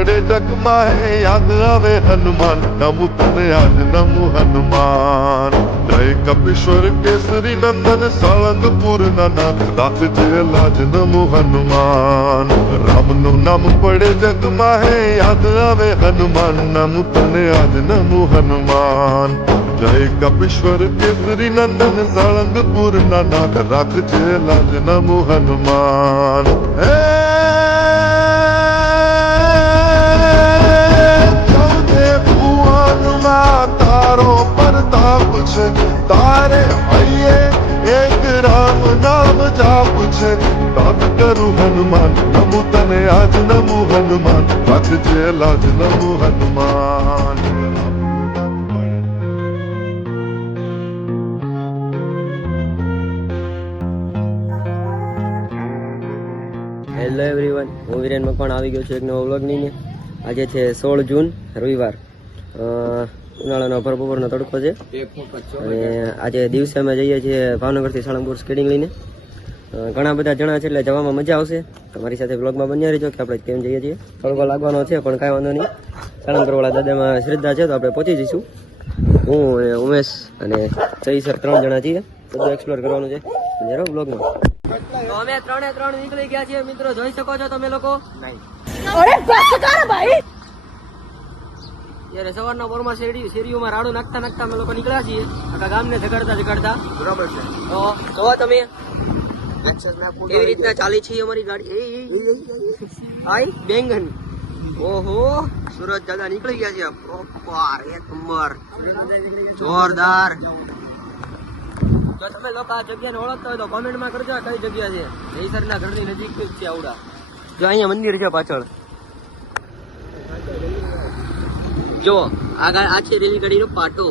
પડે ડગમાહે યાદ આવે હનુમાન નમુ તને આજ નમુ હનુમાન જય કપીશ્વર કેસરી નંદન સાળંગપુર ના નાથ રાખજે લાજ નમુ હનુમાન રામનું નામ પડે જગમાહે યાદ આવે હનુમાન નમુ તને આજ નમુ હનુમાન જય કપીશ્વર કેસરી નંદન સાળંગપુર ના નાથ રાખજે લાજ નમુ હનુમાન હે તારો પ્રતાપ છે તારે હૈયે એક રામ નામ જાપ છે વાત કરું હનુમાન નમુ તને આજ નમુ હનુમાન રાખજે લાજ નમુ હનુમાન હેલો એવરીવન, હું વિરેન મકવાણ આવી ગયો છું એક નવો વ્લોગ લઈને. આજે છે 16 જૂન રવિવાર. ઉનાળાનો ભરબપોરનો તડકો છે અને આજે દિવસે અમે જઈએ છીએ ભાવનગરથી સાળંગપુર સ્કેટિંગ લઈને. ઘણા બધા જણા છે એટલે જવામાં મજા આવશે. તમારી સાથે વ્લોગમાં બન્યા રહેજો કે આપણે કેમ જઈએ છીએ. તડકો લાગવાનો છે પણ કાંઈ વાંધો નહીં. સાળંગપુરવાળા દાદામાં શ્રદ્ધા છે તો આપણે પહોંચી જઈશું. હું અને ઉમેશ અને જય સર 3 જણા છીએ. બધું એક્સપ્લોર કરવાનું છે વ્લોગમાં. તો અમે 3 નીકળી ગયા છીએ મિત્રો, જોઈ શકો છો તમે લોકો. અરે બસ કર ભાઈ. યાર સવારના પોરમાં શેરીઓમાં રાડો નાખતા અમે લોકો નીકળ્યા છીએ આખા ગામને ઝઘડતા. બરાબર છે. તો જોવો તમે એવી રીતના ચાલી છે અમારી ગાડી. આઈ બેંગન. ઓહો, સુરત દાદા નીકળી ગયા છે પ્રોપર એક નંબર જોરદાર. જો તમે લોકો આ જગ્યાને ઓળખતા હોય તો કોમેન્ટમાં કરજો કઈ જગ્યા છે. જયસરના ઘરની નજીક જ છે આવડા. જો અહીંયા મંદિર છે પાછળ. જો આ છે રેલગાડીનો પાટો.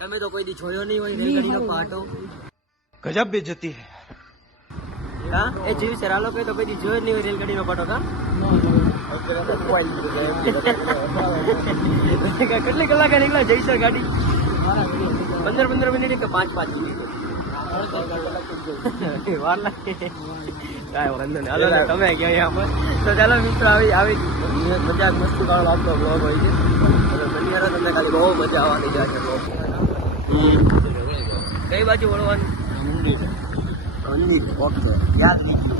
તમે તો કોઈ દી જોયો નહીં હોય રેલગાડીનો પાટો. ગજબ બેઇજ્જતી હે. હા એ જીવ છે. આ લોકો તો કોઈ દી જોયો નહીં હોય રેલગાડીનો પાટો. કા કેટલી કલાકે નીકળે જયસર ગાડી? 15 મિનિટ કે 5 મિનિટ વાર લાગે. કાંઈ વાંધો નહીં. હાલો તમે ગયા यहाँ पर. તો ચાલો મિત્રો, આવી મજાક મસ્તી વાળો આપણો બ્લોગ હોય છે. બન્યા તમને ખાલી બહુ મજા આવવાની છે. કઈ બાજુ વળવાનું? મંદિર. ઓકે, યાદ લીધું.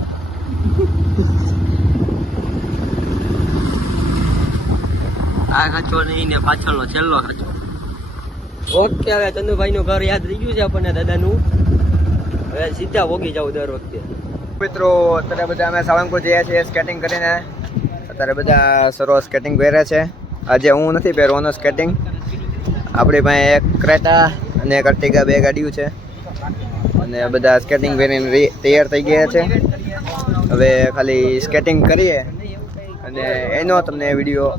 આ ખાચો નહીં ને પાછળનો છેલ્લો ખાચો. ઓકે, હવે ચંદુભાઈ નું ઘર યાદ રહી ગયું છે આપણને દાદાનું. હવે સીધા વોગી જાવ દર વખતે. મિત્રો અત્યારે બધા અમે સાળંગપુર જઈએ છીએ સ્કેટિંગ કરીને. અત્યારે બધા સરો સ્કેટિંગ પહેરે છે. આજે હું નથી પહેરવાનો સ્કેટિંગ. આપણી પાસે એક ક્રેટા અને એક અર્ટિગા 2 ગાડીઓ છે અને બધા સ્કેટિંગ પહેરીને તૈયાર થઈ ગયા છે. હવે ખાલી સ્કેટિંગ કરીએ અને એનો તમને વિડીયો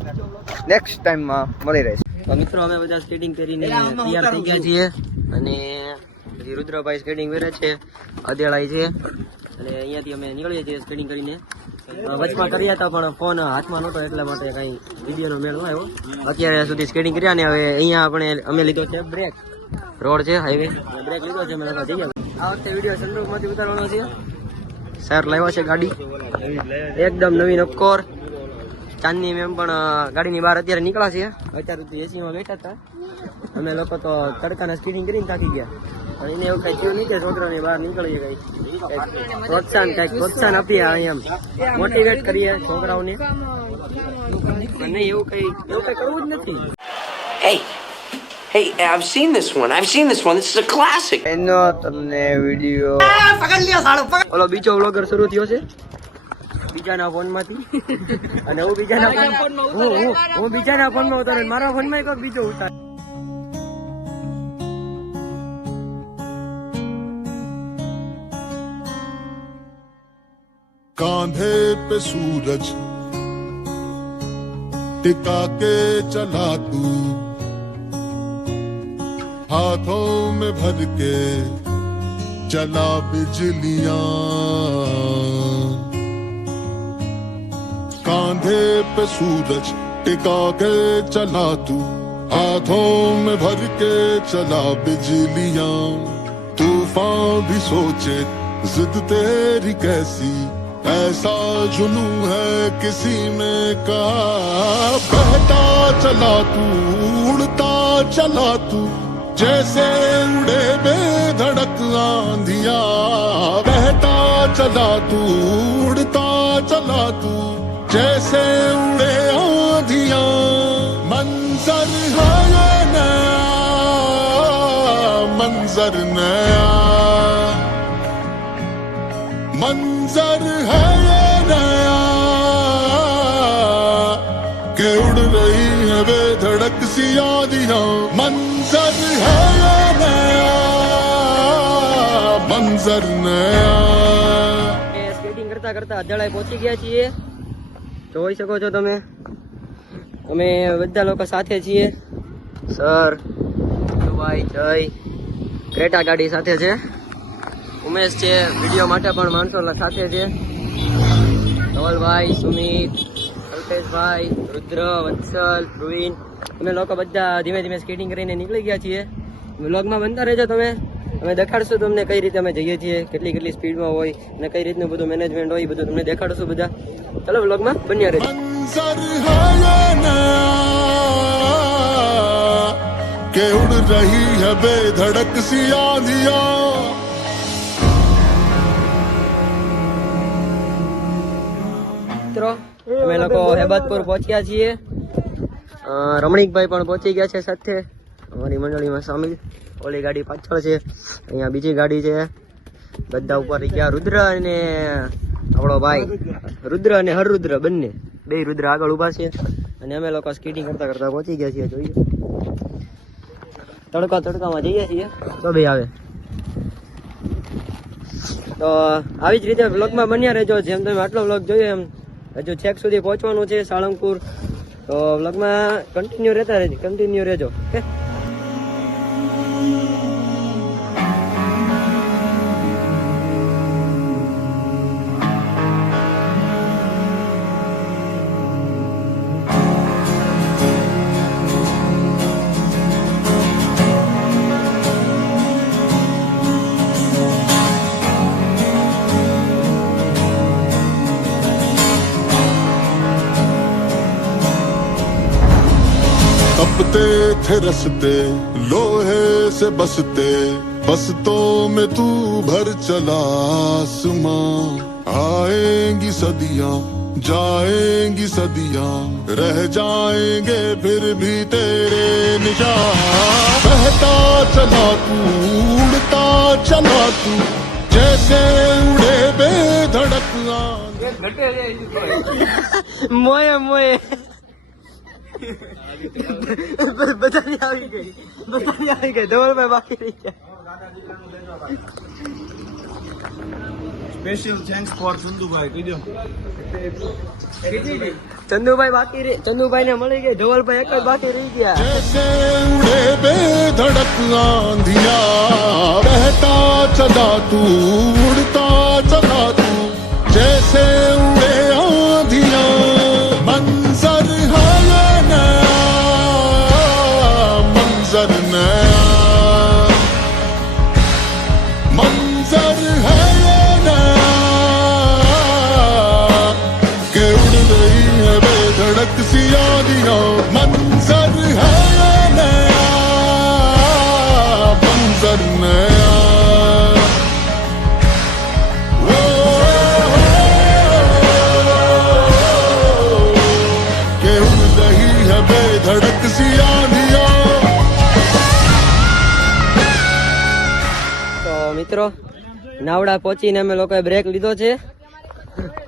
નેક્સ્ટ ટાઈમમાં મળી રહેશે. તો મિત્રો અમે બધા સ્કેટિંગ કરીને તૈયાર થઈ ગયા છીએ અને રુદ્રભાઈ સ્કેટિંગ પહેરે છે, અદેળાઈ છે અને અહીંયાથી અમે નીકળીએ છીએ સ્કેટિંગ કરીને. વચમાં કર્યા હતા પણ ફોન હાથમાં નહોતો એટલા માટે કઈ વિડીયોનો મેળ ન આવ્યો. અત્યારે સુધી સ્કેટિંગ કર્યા ને હવે અહીંયા અમે લીધો છે બ્રેક. રોડ છે હાઈવે, બ્રેક લીધો છે અમે લોકો જઈએ. આ વખતે વિડીયો સનરૂફમાંથી ઉતારવાનો છે. સર લાવ્યા છે ગાડી એકદમ નવી નક્કોર. ચાંદની મેમ પણ ગાડીની બહાર અત્યારે નીકળ્યા છે. અત્યાર સુધી એસીમાં બેઠા હતા. અમે લોકો તો તડકાના સ્કેટિંગ કરીને થાકી ગયા પણ એને એવું કઈ થયું નહીં કે છોકરાની બહાર નીકળીએ કઈ પ્રોત્સાહન આપીએ, એમ મોટિવેટ કરીએ છોકરાઓને. અને એવું કઈ કરવું જ નથી. Hey, I've seen this one. This is a classic. એનો તમને વિડીયો ઓલો બીજો વ્લોગર શરૂ થયો છે બીજાના ફોનમાંથી અને હું બીજાના ફોનમાં ઉતારે મારા ફોનમાં કોઈક બીજો ઉતારે. कांधे पे सूरज टिका के चला तू हाथों में भर के चला बिजलियां कांधे पे सूरज टिका के चला तू हाथों में भर के चला बिजलियां तूफान भी सोचे जिद तेरी कैसी ऐसा जुनू है किसी में कहा, बहता चला तू उड़ता चला तू, जैसे उड़े बेधड़क आंधिया, बहता चला तू उड़ता चला तू, जैसे उड़े आंधिया। मंजर है ये नया, मंजर नया, मंजर है ये नया, के उड़ रही है बेधड़क सी आंधियां। मंजर है ये नया, मंजर नया। સ્કેટિંગ કરતા કરતા અજાળાએ પહોંચી ગયા છીએ, જોઈ શકો છો તમે. અમે બધા લોકો સાથે છીએ. સર, ભાઈ, જય, ક્રેટા ગાડી સાથે છે. ઉમેશ છે, વિડીયો માટે પણ માણસો સાથે છે. ધવલભાઈ, સુમિત, કલ્પેશભાઈ, રુદ્ર, વત્સલ, ધ્રુવીન, અમે લોકો બધા ધીમે ધીમે સ્કેટિંગ કરીને નીકળી ગયા છીએ. વ્લોગમાં બનતા રહેજો તમે. અમે દેખાડશું તમને કઈ રીતે અમે જઈએ છીએ, કેટલી કેટલી સ્પીડમાં હોય અને કઈ રીતનું બધું મેનેજમેન્ટ હોય, બધું તમને દેખાડશું બધા. ચલો વ્લોગમાં બન્યા રહેજો. मंजर है ये नया, के उड़ रही है बेधड़क सी आंधियां। મિત્રો, અમે લોકો હેબતપુર પહોંચ્યા છીએ. રમણીકભાઈ પણ પહોંચી ગયા છે સાથે અમારી મંડળીમાં સામેલ. ઓલી ગાડી પાછળ છે, અહીંયા બીજી ગાડી છે. બધા ઉપર ગયા રુદ્ર અને આપણો ભાઈ રુદ્ર અને હરરુદ્ર બંને, બે રુદ્ર આગળ ઉભા છે. અને અમે લોકો સ્કેટિંગ કરતા કરતા પહોંચી ગયા છીએ. જોઈએ તડકામાં જઈએ છીએ તો ભાઈ આવે. તો આવી જ રીતે વ્લોગમાં બન્યા રહેજો. જેમ તમે આટલો વ્લોગ જોયો એમ હજુ છેક સુધી પહોંચવાનું છે સાળંગપુર. તો વ્લોગમાં કન્ટિન્યુ રહેજો. ઓકે. तपते थे रसते लोहे से बसते, बसतों में तू भर चला आसमां। आएंगी सदियां जाएंगी सदियां, रह जाएंगे फिर भी तेरे निशान। बहता चला तू उड़ता चला तू, जैसे उड़े बेधड़क મોયે મોયે બધાની આવી ગઈ, ધવલભાઈ બાકી રહી ગયા. स्पेशल थैंक्स फॉर चंदूभाई कीजो ચંદુભાઈ બાકી રહી, ચંદુભાઈ ને મળી ગઈ, ધવલભાઈ એક જ બાકી રહી ગયા. जैसे उड़े बेधड़क आंधियां, बहता चला तू उड़ता चला तू, जैसे उड़े आंधियां। मंजर है ये नया, मंजर नया, मंजर है ये नया, के उड़ रही है बेधड़क सी आंधियां। मंजर है ये नया, मंजर नया। वो के उड़ रही है बेधड़क सी आंधियां। તો મિત્રો, નાવડા પહોંચીને અમે લોકોએ બ્રેક લીધો છે.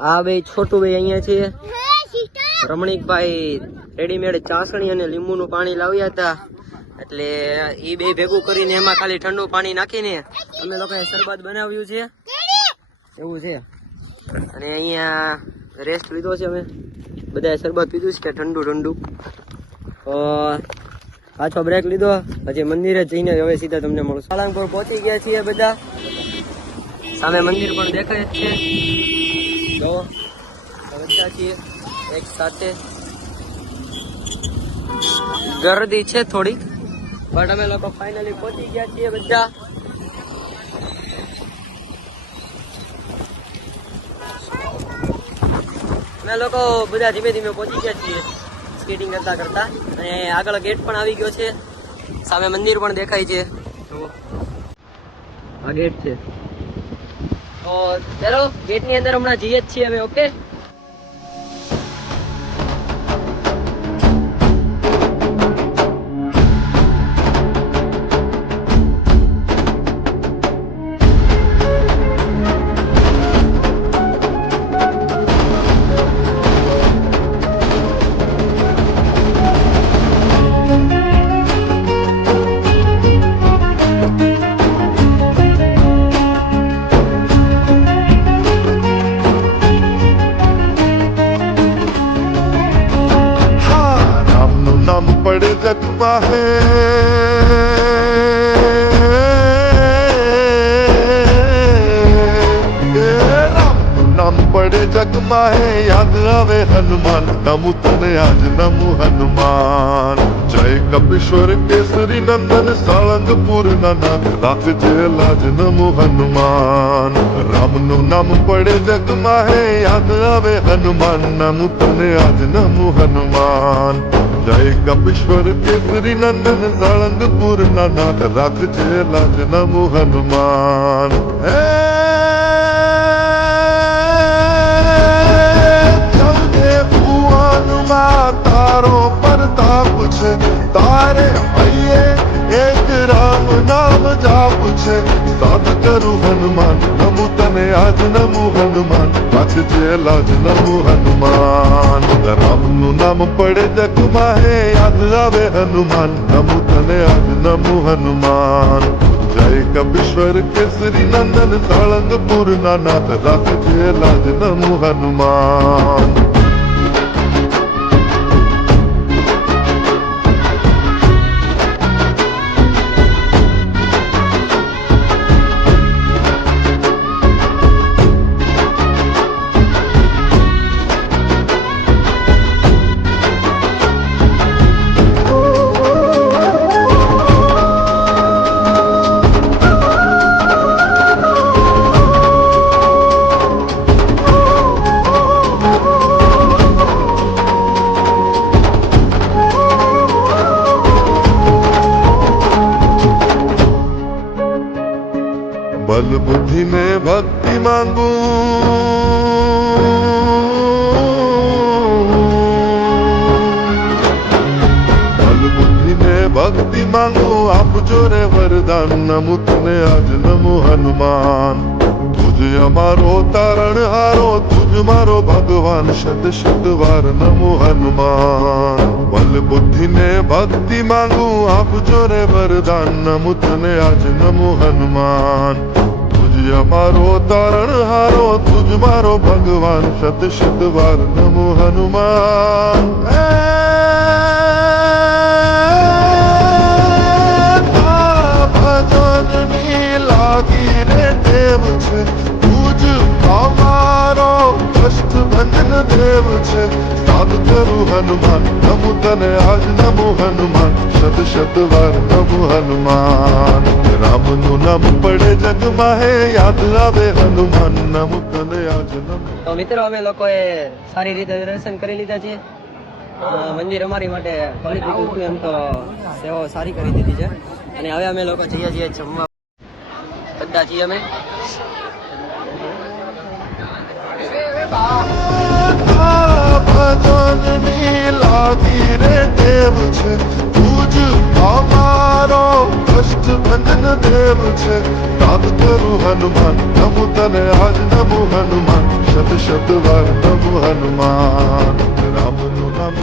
આ બે છોટું ભાઈ અહીંયા છે. રમણીકભાઈ રેડીમેડ ચાસણી અને લીંબુનું પાણી લાવ્યા હતા, એટલે એ બે ભેગું કરીને એમાં ખાલી ઠંડુ પાણી નાખીને અમે લોકોએ શરબત બનાવ્યું છે, એવું છે. અને અહીંયા રેસ્ટ લીધો છે, અમે બધાએ શરબત પીધું છે ઠંડુ ઠંડુ. પાછો બ્રેક લીધો, હજી મંદિરે જઈને હવે સીધા તમને મળું. સાળંગપુર પહોંચી ગયા છીએ બધા. સામે મંદિર પણ દેખાય જ છે. જો બધા છીએ એક સાથે. ગરદી છે થોડી, બટ અમે લોકો ફાઇનલી પહોંચી ગયા છીએ બધા. અમે લોકો બધા ધીમે ધીમે પહોંચી ગયા છીએ સ્કેટિંગ કરતા કરતા, અને આગળ ગેટ પણ આવી ગયો છે, સામે મંદિર પણ દેખાય છે. તો આ ગેટ છે, તો ચાલો ગેટની અંદર હમણાં જઈએ જ છીએ અમે. ઓકે, નામ પડે જગમાં હે નામ પડે જગમાં હે યાદ આવે હનુમાન. નમું તને આજ નમું હનુમાન. જય કપીશ્વર કેસરી નંદન સાળંગપુર નાના રાખજે લાજ નમું હનુમાન. રામનું નામ પડે જગમાં હે યાદ આવે હનુમાન. નમું તને આજ નમું હનુમાન. જય કપીશ્વર કેસરી નંદન સાળંગપુર નાના રાખજે લાજ નમું હનુમાન. હે તારો પ્રતાપ છે, તારે હૈયે એક રામ નામ જાપ છે. સાધ કરું હનુમાન, નમું તને આજ નમું હનુમાન. રાખજે લાજ નમું હનુમાન. રામનું નામ પડે જગમાં હે યાદ આવે હનુમાન. નમું તને આજ નમું હનુમાન. જય કપીશ્વર કેસરી નંદન સાળંગપુર નાથ રાખજે લાજ નમું હનુમાન. બલ બુદ્ધિ ને ભક્તિ માંગુ બલ બુદ્ધિ ને ભક્તિ માંગુ આપજો રે વરદાન. નમું તને આજ નમું હનુમાન. તુજ અમારો તારણ હારો, તુજ મારો ભગવાન. શત શત વાર નમું હનુમાન. બલ બુદ્ધિ ને ભક્તિ માંગુ આપજો રે વરદાન. નમું તને આજ નમું હનુમાન. અમારો તારણ હારો, તુજ મારો ભગવાન. શત શત વાર નમો હનુમાન. ભજનની લાગી રે દેવ છે, તુજ અમારો કષ્ટ ભંજન દેવ છે. સાધ કરું હનુમાન, નમું તને આજ નમો હનુમાન. શત શત વાર નમો હનુમાન. રામનું નામ પડે જગમાં હે યાદ આવે હનુમાન. નમું તને આજ નમો. તો મિત્રો અમે લોકોએ સારી રીતે દર્શન કરી લીધા છે. મંદિર અમારી માટે ઘણી બધું એમ તો સેવાઓ સારી કરી દીધી છે, અને હવે અમે લોકો જઈએ છીએ જમવા. બધા છીએ અમે. ભજનની લાગી રે દેવ છે, તુજ અમારો કષ્ટ ભંજન દેવ છે. સાધ કરું હનુમાન, નમું તને આજ નમું હનુમાન. શત શત વાર નમું હનુમાન. રામનું નામ